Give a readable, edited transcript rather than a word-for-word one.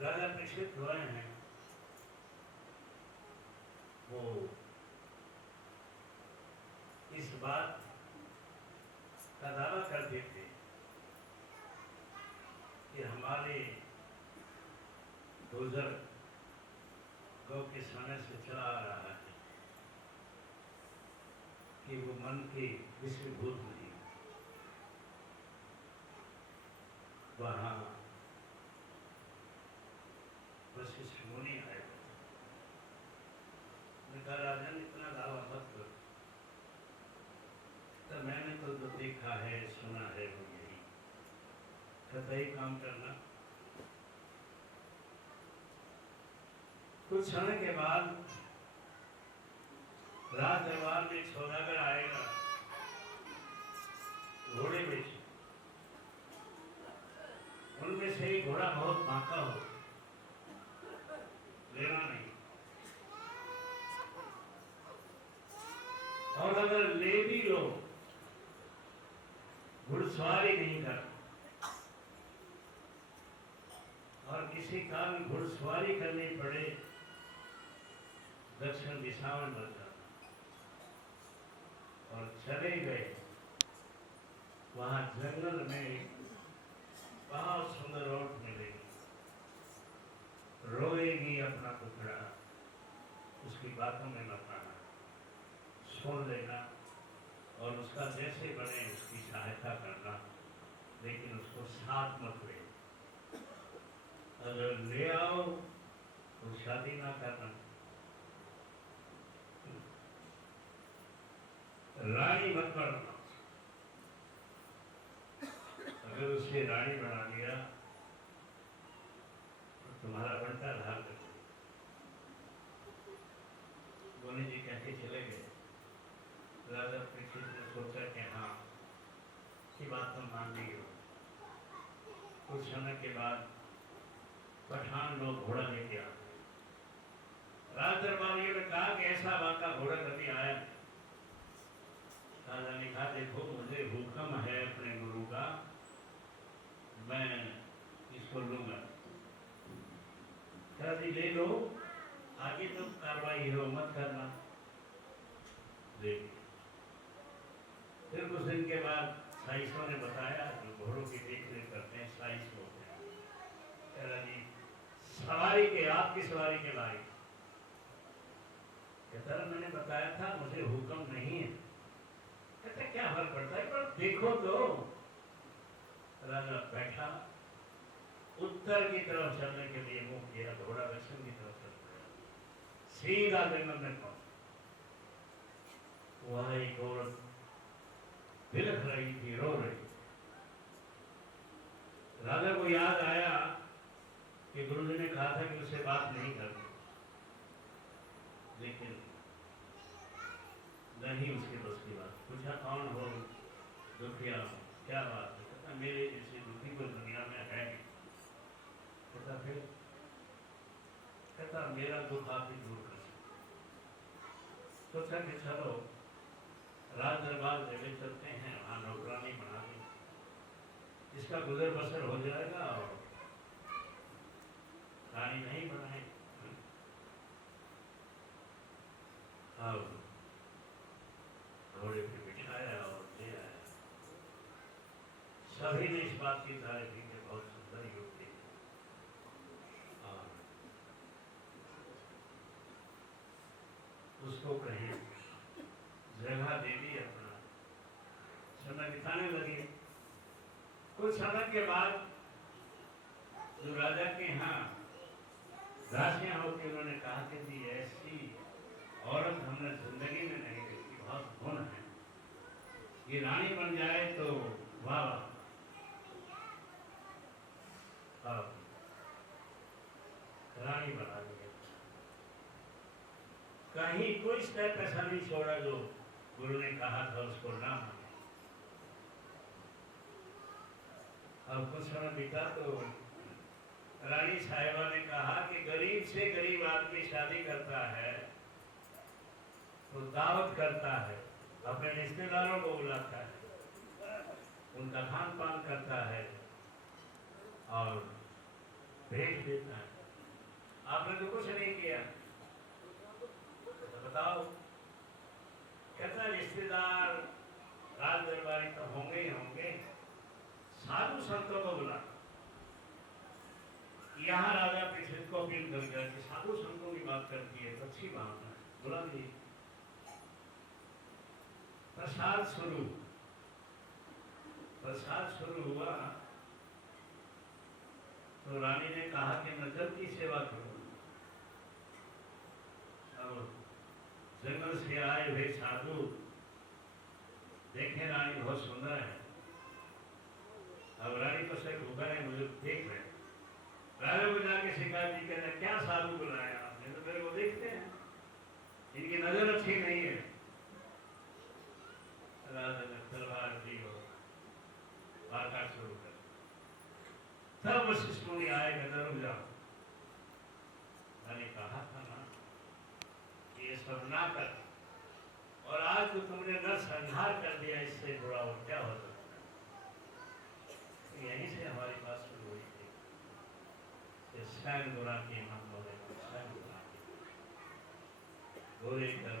राजा परीक्षित हुए हैं, वो इस बात का दावा करते थे कि हमारे बुजुर्ग गौ के समय से चला आ रहा है कि वो मन के विषयभूत नहीं। वहाँ वशिष्ठ मुनि आए, कहा राजन इतना दावा मत करो, तो मैंने तो जो देखा है सुना है वो यही, कतई काम करना। कुछ समय के बाद राज दरबार में एक सौदागर आएगा, घोड़े बेच, उनमें से एक घोड़ा बहुत बांका हो, लेना नहीं, और अगर ले भी लो घुड़सवारी नहीं कर, और किसी कारण घुड़सवारी करनी पड़े दक्षिण दिशा में मत जाना। और चले गए, वहां जंगल में बहुत सुंदर औरत मिलेगी, रोएगी अपना टुकड़ा, उसकी बातों में मत आना, सुन लेना और उसका जैसे बने उसकी सहायता करना, लेकिन उसको साथ मत ले। अगर ले आओ तो शादी ना करना। रानी मत बनना, अगर उसे रानी बना दिया तो तुम्हारा बंटा धार कर देगा। मुनि जी कहते चले गए। राजा परीक्षित ने सोचा कि हाँ की बात तुम मान ली हो। कुछ समय के बाद पठान लोग घोड़ा लेके आ गए। राज दरबारियों ने कहा कि ऐसा बाका घोड़ा कभी आया नहीं। राजा ने कहा देखो मुझे हुक्म है अपने गुरु का, मैं इसको लूंगा। कहा जी ले लो, आगे तो कार्रवाई हो मत करना। ले फिर कुछ दिन के बाद साइंसों ने बताया, जो घोड़ों की देखरेख करते हैं साइंस होते हैं, कहा जी सवारी के आपकी सवारी के लायक। कहता मैंने बताया था मुझे हुक्म नहीं है। कहते क्या फर्क पड़ता है, पर देखो तो। राजा बैठा, उत्तर की तरफ चलने के लिए मुंह किया, घोड़ा दक्षिण की तरफ चल पड़ा, सीधा जंगल में पहुंचा। वहां एक औरत बिलख रही थी, रो रही। राजा को याद आया कि गुरुजी ने कहा था कि उससे बात नहीं करनी, लेकिन नहीं उसके बस की बात। पूछा कौन हो, दुखिया क्या बात है? कहता मेरे जैसे दुखी को दुनिया में है नहीं। कहता फिर? कहता मेरा दुख आप ही दूर कर सकते। सोचा कि चलो राज दरबार जगह चलते हैं, वहाँ नौकरानी बना दी, जिसका गुजर बसर हो जाएगा, और रानी नहीं बनाए। घोड़े पे बिठाया और ले आया। सभी ने इस बात की तारीफ की कि बहुत सुंदर युवती है। उसको कहीं जगह दे दी, अपना समय बिताने लगी। कुछ समय के बाद जो राजा के यहाँ राशियां होती, उन्होंने कहा कि जी ऐसी औरत हमने जिंदगी में नहीं देखी, बहुत गुण है, ये रानी बन जाए तो वाह वाह। रानी बना दी। कहीं कोई स्टेप ऐसा नहीं छोड़ा जो गुरु ने कहा था उसको ना माने। अब कुछ समय बीता तो रानी साहिबा ने कहा कि गरीब से गरीब आदमी शादी करता है तो दावत करता है, अपने रिश्तेदारों को बुलाता है, उनका खान पान करता है, और भेज देता है। आपने तो कुछ नहीं किया, तो बताओ। कहता रिश्तेदार राज दरबारी तो होंगे ही होंगे, साधु संतों को बुला। यहाँ राजा परीक्षित को अपील कर दिया कि साधु संतों की बात करती है तो अच्छी बात है, बुला दी। प्रसाद शुरू हुआ तो रानी ने कहा कि मैं जब की सेवा करूं। अब जंगल से आए हुए साधु देखे रानी बहुत सुंदर है। अब रानी को से भूखा है, मुझे देख रहे। राजा को जाके शिकायत जी कहते क्या साधु बुलाया आपने, तो मेरे को देखते हैं, इनकी नजर अच्छी नहीं है। राजा ने तलवार दी और वार्ता शुरू कर। तब वशिष्ठ मुनि आएगा, रुक जाओ। मैंने कहा था ना ये सब ना कर, और आज तो तुमने नरसंहार कर दिया, इससे बुरा और क्या हो सकता है। यहीं से हमारी बात शुरू हुई थी। स्वयं बुरा के हम बोले, स्वयं बुरा के बुरे कर्म